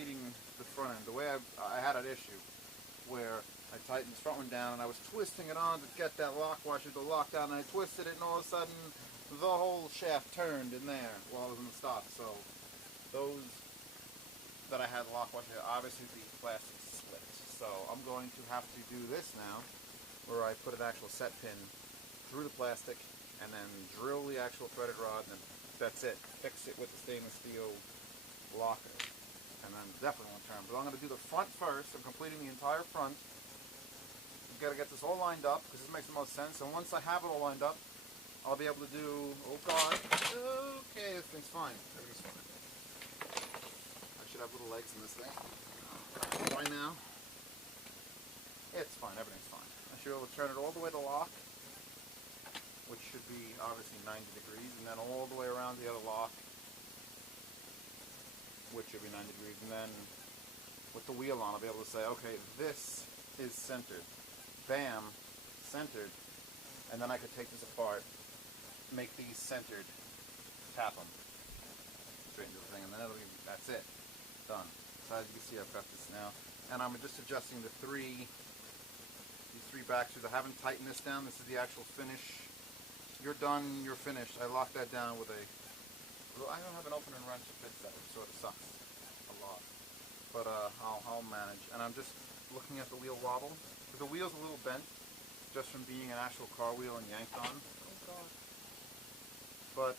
completing the front end. The way I had an issue where I tightened this front one down and I was twisting it on to get that lock washer to lock down, and I twisted it and all of a sudden the whole shaft turned in there while I was in the stop. So those that I had lock washer, obviously the plastic split. So I'm going to have to do this now, where I put an actual set pin through the plastic and then drill the actual threaded rod, and that's it. Fix it with the stainless steel locker, and then definitely won't turn. But I'm going to do the front first. I'm completing the entire front. I've got to get this all lined up because this makes the most sense. And once I have it all lined up, I'll be able to do. Oh God. Okay, this thing's fine. Everything's fine. I should have little legs in this thing. Right now, it's fine. Everything's fine. I should be able to turn it all the way to lock, which should be obviously 90 degrees, and then all the way around the other lock, which should be 90 degrees, and then with the wheel on I'll be able to say, okay, this is centered. Bam, centered. And then I could take this apart, make these centered, tap them, straighten the thing, and then that's it. Done. So as you can see, I've got this now. And I'm just adjusting these three back screws. I haven't tightened this down. This is the actual finish. You're done, you're finished. I locked that down with a... I don't have an opener and wrench that fits that, which sort of sucks a lot. But I'll manage. And I'm just looking at the wheel wobble. The wheel's a little bent, just from being an actual car wheel and yanked on. Oh God. But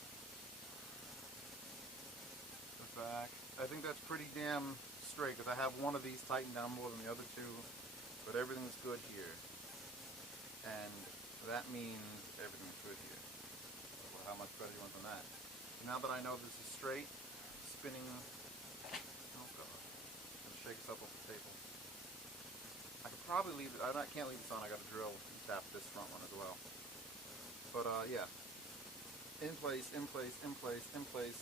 the back, I think that's pretty damn straight, because I have one of these tightened down more than the other two, but everything's good here. And that means everything's good here. Well, how much better you want than that? Now that I know this is straight, spinning, oh God, I'm going to shake this up off the table. I could probably leave it, I can't leave this on, I got to drill and tap this front one as well. But yeah, in place, in place, in place, in place,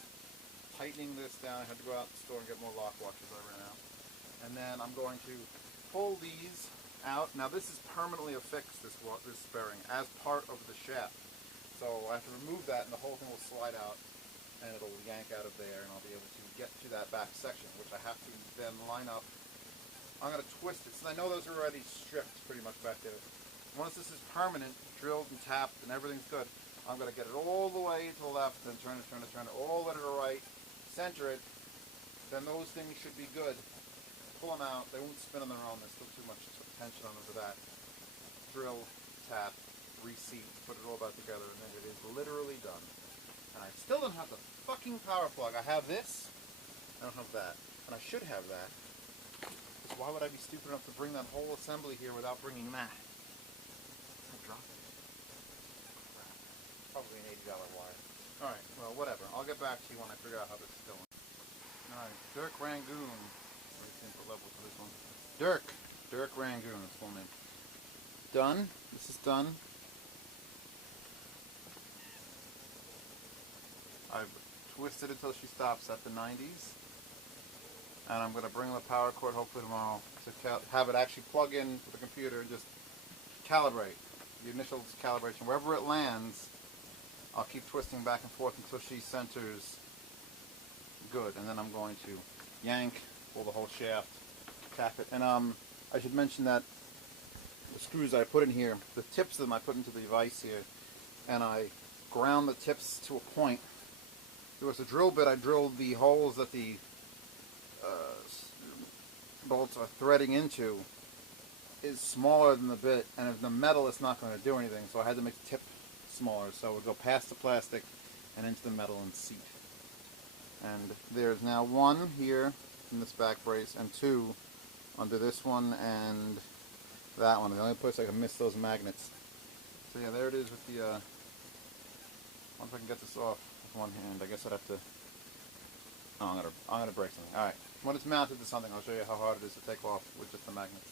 tightening this down. I had to go out to the store and get more lock washers I ran out. And then I'm going to pull these out. Now this is permanently affixed, this bearing, as part of the shaft. So I have to remove that and the whole thing will slide out and it'll yank out of there, and I'll be able to get to that back section, which I have to then line up. I'm going to twist it, since I know those are already stripped pretty much back there. Once this is permanent, drilled and tapped and everything's good, I'm going to get it all the way to the left, then turn it, all the way to the right, center it, then those things should be good. Pull them out, they won't spin on their own, there's still too much tension on them for that. Drill, tap, reseat, put it all back together, and then it is literally done. And I still don't have the fucking power plug. I have this, I don't have that, and I should have that. Why would I be stupid enough to bring that whole assembly here without bringing that? I dropped it. Probably an $80 wire. Alright, well, whatever. I'll get back to you when I figure out how this is going. Alright, Dirk Rangoon. Where's the input level for this one? Dirk Rangoon, that's full name. Done. This is done. I've twisted it until she stops at the 90s. And I'm going to bring the power cord hopefully tomorrow to have it actually plug in to the computer and just calibrate. The initial calibration. Wherever it lands, I'll keep twisting back and forth until she centers good. And then I'm going to yank, pull the whole shaft, tap it. And I should mention that the screws I put in here, the tips of them I put into the vise here, and I ground the tips to a point. There was a drill bit, I drilled the holes that the bolts are threading into is smaller than the bit, and if the metal it's not going to do anything, so I had to make the tip smaller so it would go past the plastic and into the metal and seat. And there's now one here in this back brace and two under this one and that one. The only place I can miss those magnets. So yeah, there it is with the I wonder if I can get this off with one hand. I guess I'd have to. Oh, I'm gonna break something. Alright. When it's mounted to something, I'll show you how hard it is to take off with just the magnets.